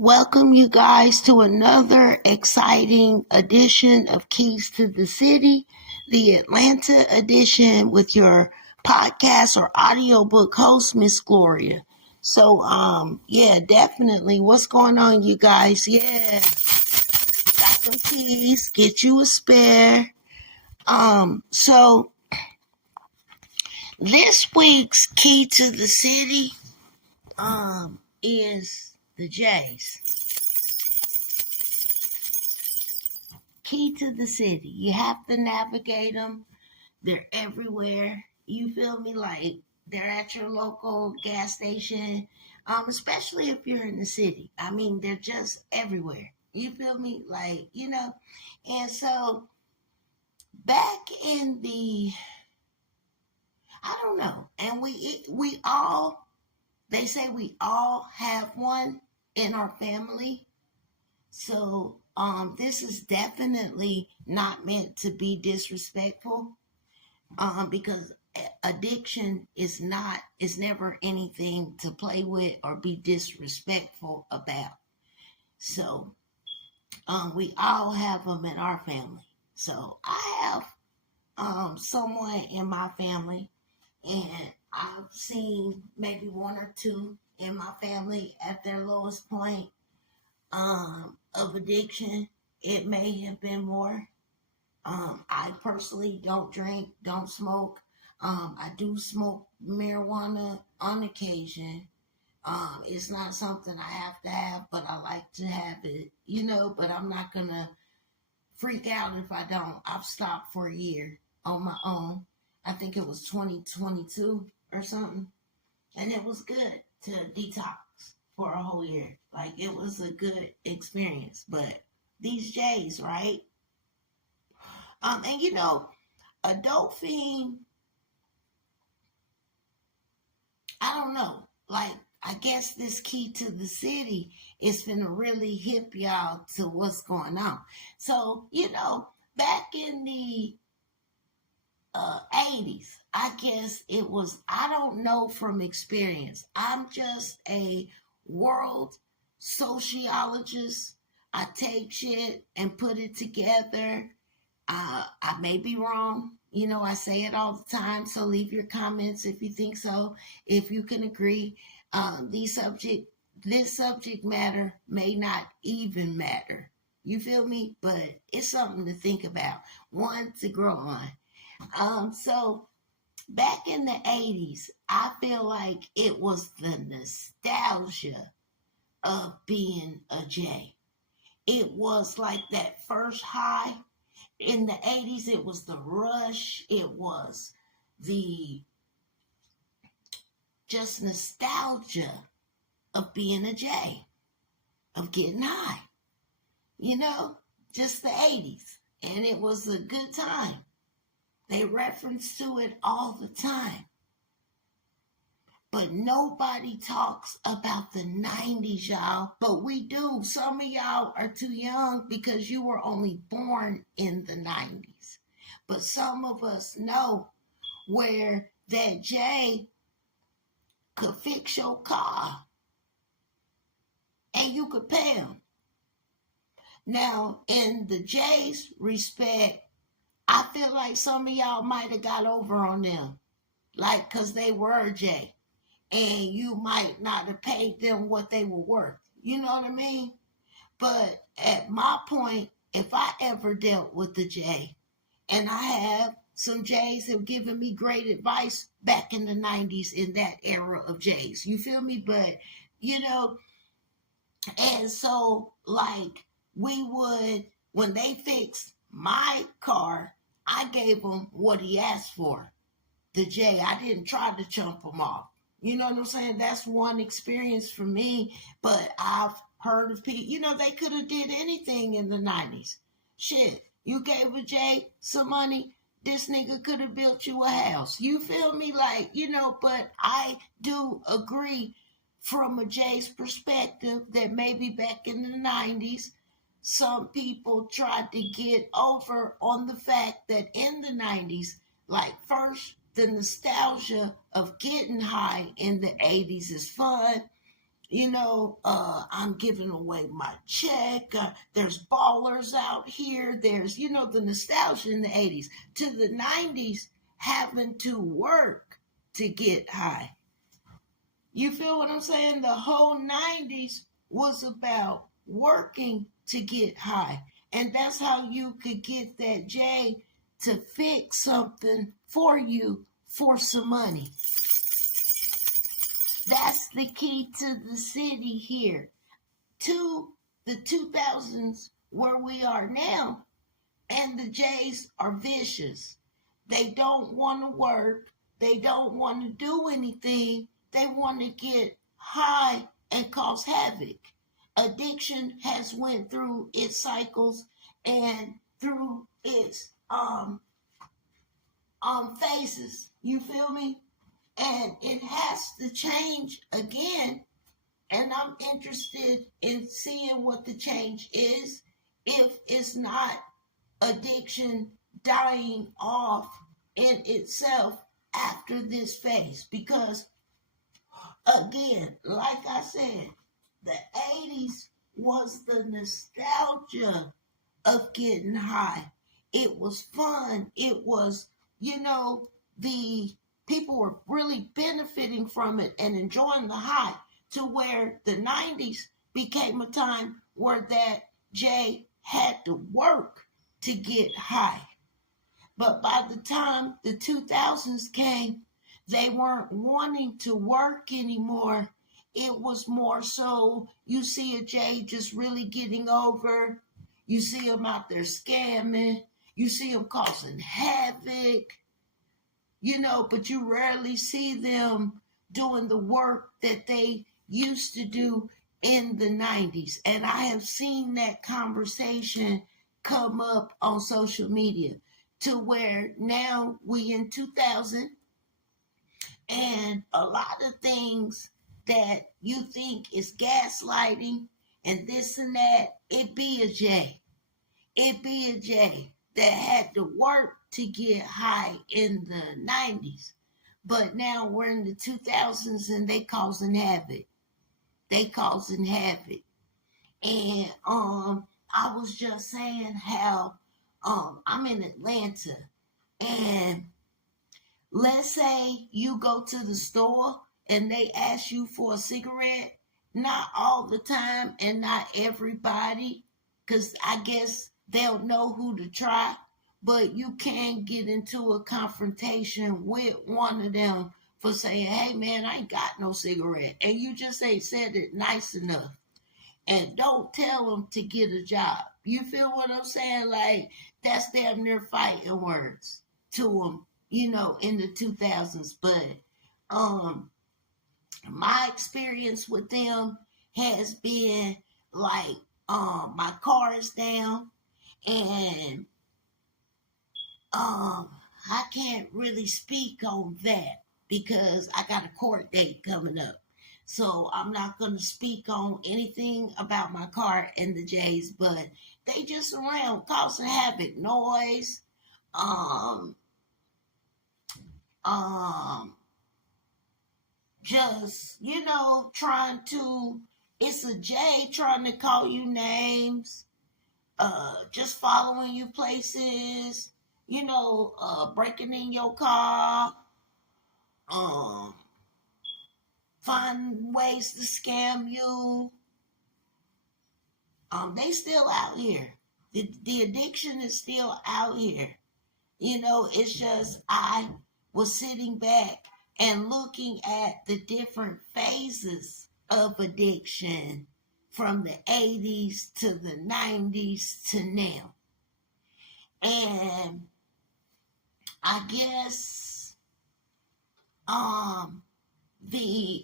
Welcome you guys to another exciting edition of Keys to the City, the Atlanta edition with your podcast or audiobook host, Miss Gloria. So, definitely. What's going on, you guys? Yeah, got some keys. Get you a spare. So this week's Key to the City, is the J's. Key to the city. You have to navigate them. They're everywhere. You feel me? Like they're at your local gas station, especially if you're in the city. I mean, they're just everywhere. You feel me? And so back in the, I don't know, and we all, they say we all have one in our family. So this is definitely not meant to be disrespectful, because addiction is never anything to play with or be disrespectful about. So we all have them in our family. So I have someone in my family, and I've seen maybe one or two in my family at their lowest point of addiction. It may have been more. I personally don't drink, don't smoke. I do smoke marijuana on occasion. It's not something I have to have, but I like to have it, but I'm not going to freak out if I don't. I've stopped for a year on my own. I think it was 2022 or something. And it was good to detox for a whole year. Like, it was a good experience. But these J's, right? And adult fiend, I don't know. Like, I guess this key to the city is finna really hip y'all to what's going on. So, back in the 80s, I guess it was, I don't know from experience. I'm just a world sociologist. I take shit and put it together. I may be wrong. I say it all the time. So leave your comments if you think so. If you can agree, this subject matter may not even matter. You feel me? But it's something to think about. One to grow on. So back in the 80s, I feel like it was the nostalgia of being a J. It was like that first high. In the 80s, it was the rush. It was the just nostalgia of being a J, of getting high, just the 80s. And it was a good time. They reference to it all the time. But nobody talks about the 90s, y'all. But we do. Some of y'all are too young because you were only born in the 90s. But some of us know where that J could fix your car and you could pay him. Now, in the J's respect, I feel like some of y'all might have got over on them. Like, because they were a J. And you might not have paid them what they were worth. You know what I mean? But at my point, if I ever dealt with the J, and I have, some J's have given me great advice back in the 90s in that era of J's. You feel me? But, and so, like, we would, when they fixed my car, I gave him what he asked for. The J, I didn't try to chump him off. You know what I'm saying? That's one experience for me. But I've heard of people, they could have did anything in the 90s. Shit, you gave a J some money, this nigga could have built you a house. You feel me? Like, but I do agree from a J's perspective that maybe back in the 90s, some people tried to get over on the fact that in the 90s, like, first, the nostalgia of getting high in the 80s is fun. I'm giving away my check. There's ballers out here. There's, the nostalgia in the 80s. To the 90s, having to work to get high. You feel what I'm saying? The whole 90s was about working to get high. And that's how you could get that J to fix something for you for some money. That's the key to the city here. To the 2000s where we are now, and the J's are vicious. They don't want to work. They don't want to do anything. They want to get high and cause havoc. Addiction has went through its cycles and through its phases. You feel me? And it has to change again. And I'm interested in seeing what the change is if it's not addiction dying off in itself after this phase. Because, again, like I said, the 80s was the nostalgia of getting high. It was fun. It was, the people were really benefiting from it and enjoying the high, to where the 90s became a time where that J had to work to get high. But by the time the 2000s came, they weren't wanting to work anymore. It was more so you see a J just really getting over. You see them out there scamming. You see them causing havoc. But you rarely see them doing the work that they used to do in the 90s. And I have seen that conversation come up on social media, to where now we in 2000, and a lot of things that you think is gaslighting and this and that, it be a J. It be a J that had to work to get high in the 90s. But now we're in the 2000s and they causing havoc. And I was just saying how I'm in Atlanta, and let's say you go to the store and they ask you for a cigarette. Not all the time and not everybody, because I guess they'll know who to try, but you can get into a confrontation with one of them for saying, hey man, I ain't got no cigarette. And you just ain't said it nice enough. And don't tell them to get a job. You feel what I'm saying? Like, that's damn near fighting words to them, in the 2000s. But my experience with them has been like, my car is down, and I can't really speak on that because I got a court date coming up. So I'm not going to speak on anything about my car and the J's, but they just around causing havoc, noise, um, um, just, it's a J trying to call you names, just following you places, breaking in your car, find ways to scam you. They still out here. The addiction is still out here. It's just I was sitting back and looking at the different phases of addiction from the 80s to the 90s to now. And I guess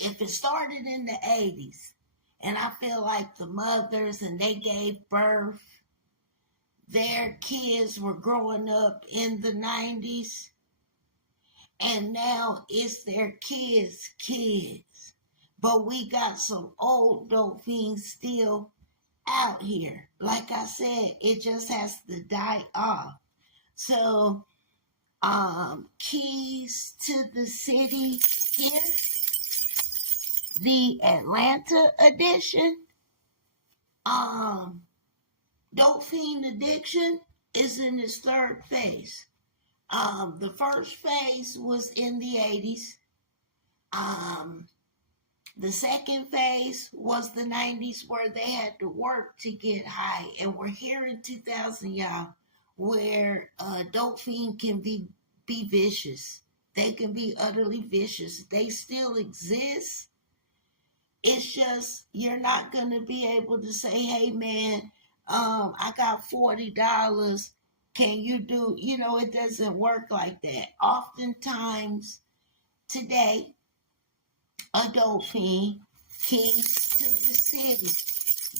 if it started in the 80s, and I feel like the mothers, and they gave birth, their kids were growing up in the 90s, and now it's their kids' kids. But we got some old dope fiends still out here. Like I said, it just has to die off. So, keys to the city here. The Atlanta edition, dope fiend addiction is in its third phase. The first phase was in the 80s. The second phase was the 90s, where they had to work to get high. And we're here in 2000, y'all, where dope fiend can be vicious. They can be utterly vicious. They still exist. It's just you're not going to be able to say, hey, man, I got $40. Can you do, it doesn't work like that. Oftentimes today, a dope fiend, keys to the city.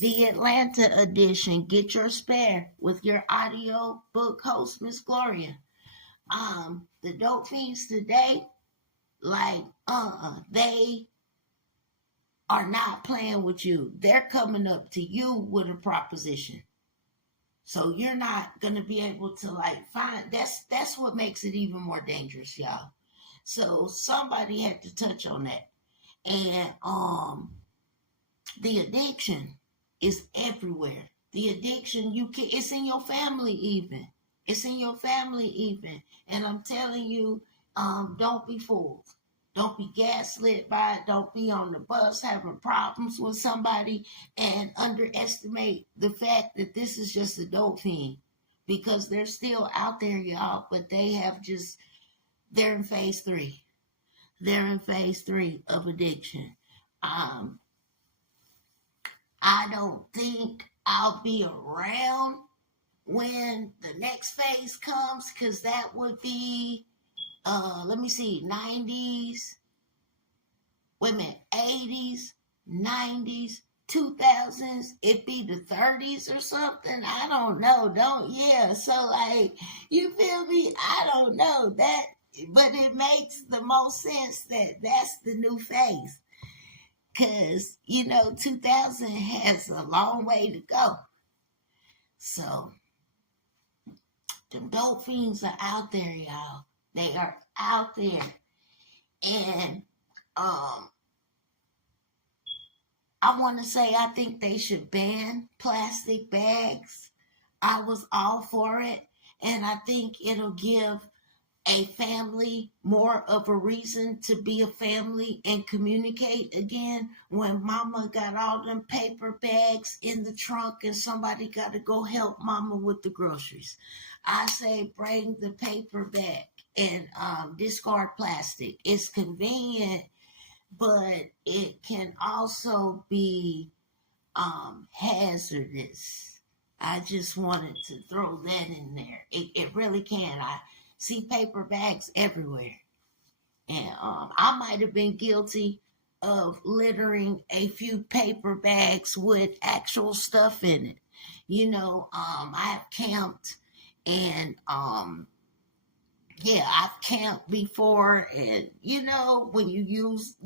The Atlanta edition. Get your spare with your audio book host, Miss Gloria. The dope fiends today, like, they are not playing with you. They're coming up to you with a proposition. So you're not gonna be able to find that's what makes it even more dangerous, y'all. So somebody had to touch on that. And the addiction is everywhere. The addiction, it's in your family even. It's in your family even. And I'm telling you, don't be fooled. Don't be gaslit by it. Don't be on the bus having problems with somebody and underestimate the fact that this is just a dope fiend. Because they're still out there, y'all, but they're in phase 3. They're in phase 3 of addiction. I don't think I'll be around when the next phase comes, because that would be, let me see, 90s, wait a minute, 80s, 90s, 2000s, it'd be the 30s or something. I don't know. So you feel me? I don't know that, but it makes the most sense that that's the new phase. Because, 2000 has a long way to go. So, the dope fiends are out there, y'all. They are out there. And I want to say I think they should ban plastic bags. I was all for it. And I think it'll give a family more of a reason to be a family and communicate again. When mama got all them paper bags in the trunk and somebody got to go help mama with the groceries, I say bring the paper back and discard plastic. It's convenient, but it can also be hazardous. I just wanted to throw that in there. It really can. I see paper bags everywhere. And I might have been guilty of littering a few paper bags with actual stuff in it. I have camped and I've camped before, and when you use,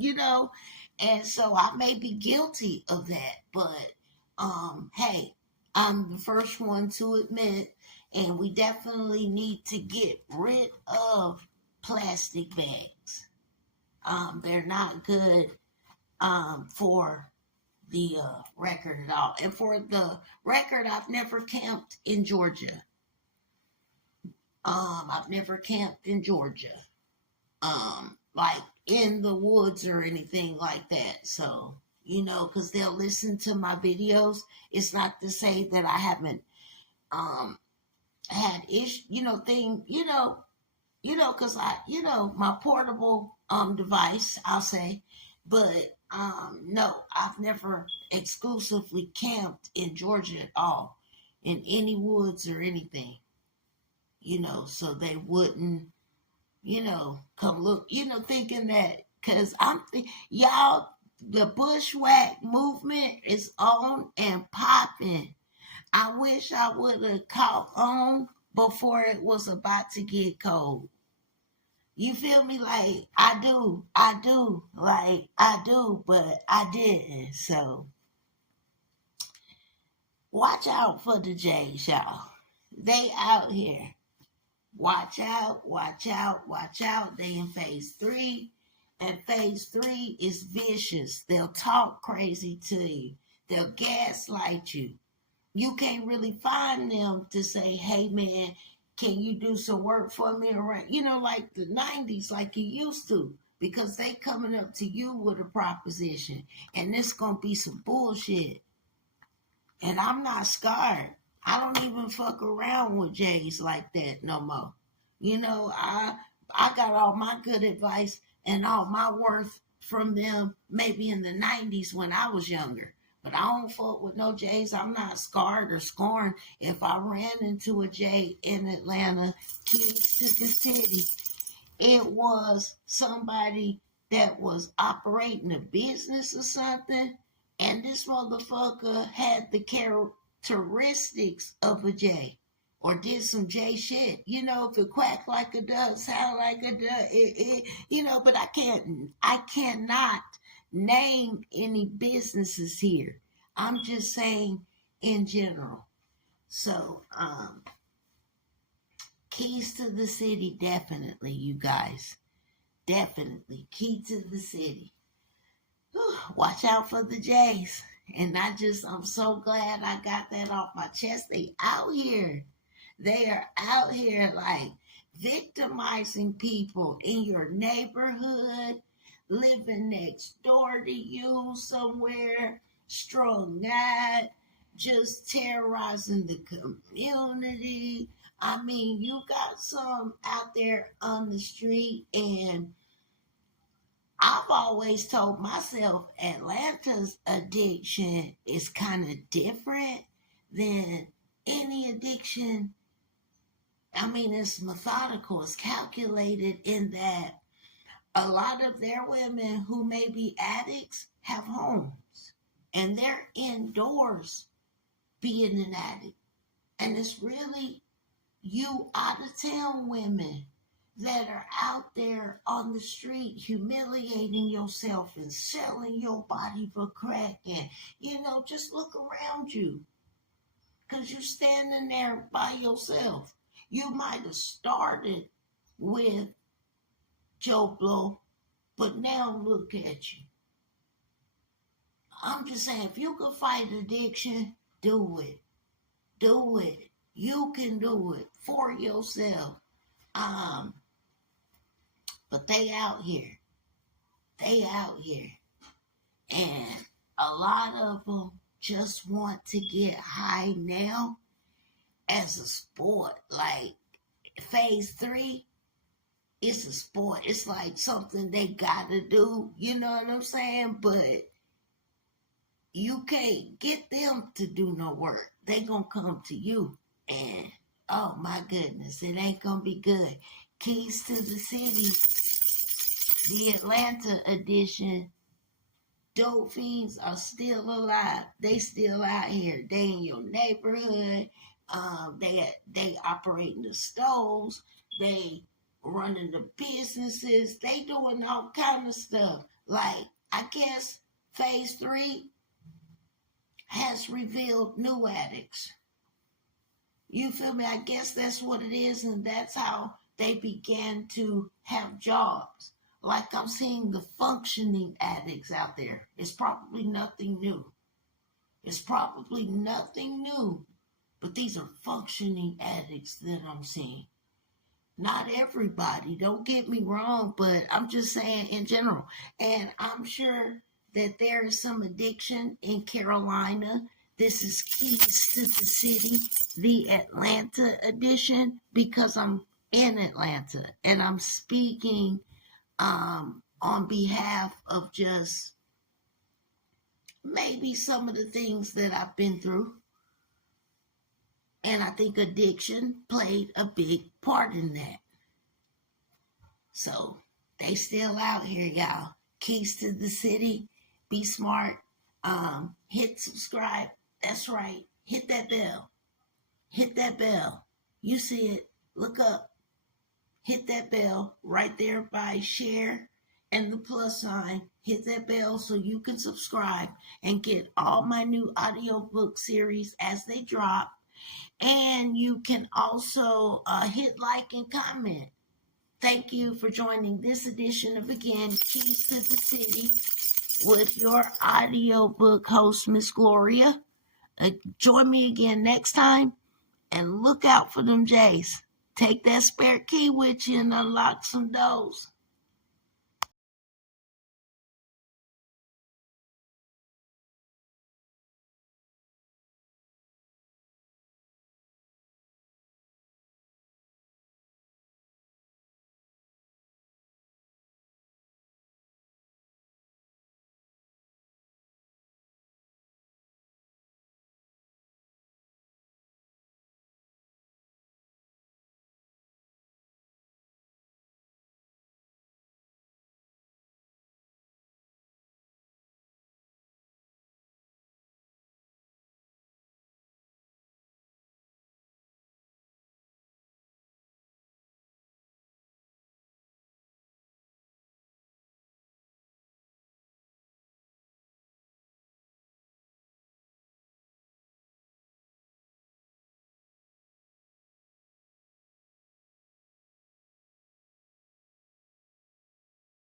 and so I may be guilty of that, but hey, I'm the first one to admit, and we definitely need to get rid of plastic bags. They're not good for the record at all. And for the record, I've never camped in Georgia. I've never camped in Georgia, like in the woods or anything like that. So, because they'll listen to my videos. It's not to say that I haven't had because my portable device, I'll say, but no, I've never exclusively camped in Georgia at all, in any woods or anything. So they wouldn't, come look, thinking that, because y'all, the bushwhack movement is on and popping. I wish I would have caught on before it was about to get cold. You feel me? Like, I do, but I didn't. So, watch out for the Jays, y'all. They out here. Watch out. They in phase 3. And phase 3 is vicious. They'll talk crazy to you. They'll gaslight you. You can't really find them to say, hey man, can you do some work for me? Or, like the 90s, like you used to. Because they coming up to you with a proposition. And it's going to be some bullshit. And I'm not scarred. I don't even fuck around with Jays like that no more. I got all my good advice and all my worth from them maybe in the 90s when I was younger. But I don't fuck with no Jays. I'm not scarred or scorned. If I ran into a Jay in Atlanta, keys to the city, it was somebody that was operating a business or something, and this motherfucker had the characteristics of a J, or did some J shit. If it quacked like a duck, sound like a duck, but I cannot name any businesses here. I'm just saying in general. So, keys to the city, definitely, you guys. Definitely. Key to the city. Whew, watch out for the Jays. And I'm so glad I got that off my chest. They out here. They are out here like victimizing people in your neighborhood, living next door to you somewhere, strung out, just terrorizing the community. I mean, you got some out there on the street, and I've always told myself Atlanta's addiction is kind of different than any addiction. I mean, it's methodical, it's calculated in that a lot of their women who may be addicts have homes and they're indoors being an addict. And it's really you out of town women that are out there on the street humiliating yourself and selling your body for crack. And, just look around you, because you're standing there by yourself. You might have started with Joe Blow, but now look at you. I'm just saying, if you can fight addiction, do it. Do it. You can do it for yourself. But they out here. They out here. And a lot of them just want to get high now as a sport. Like phase 3, it's a sport. It's like something they gotta do. You know what I'm saying? But you can't get them to do no work. They gonna come to you. And oh my goodness, it ain't gonna be good. Keys to the City, the Atlanta edition. Dope fiends are still alive. They still out here. They in your neighborhood. They operating the stores. They running the businesses. They doing all kind of stuff. Like, I guess phase 3 has revealed new addicts. You feel me? I guess that's what it is, and that's how they began to have jobs. Like, I'm seeing the functioning addicts out there. It's probably nothing new. It's probably nothing new. But these are functioning addicts that I'm seeing. Not everybody, don't get me wrong, but I'm just saying in general. And I'm sure that there is some addiction in Carolina. This is Keys to the City, the Atlanta edition, because I'm in Atlanta and I'm speaking on behalf of just maybe some of the things that I've been through. And I think addiction played a big part in that. So they still out here, y'all. Keys to the City. Be smart. Hit subscribe. That's right. Hit that bell. Hit that bell. You see it. Look up. Hit that bell right there by share and the plus sign. Hit that bell so you can subscribe and get all my new audiobook series as they drop. And you can also hit like and comment. Thank you for joining this edition of, again, Keys to the City with your audiobook host, Miss Gloria. Join me again next time, and look out for them J's. Take that spare key with you and unlock some doors.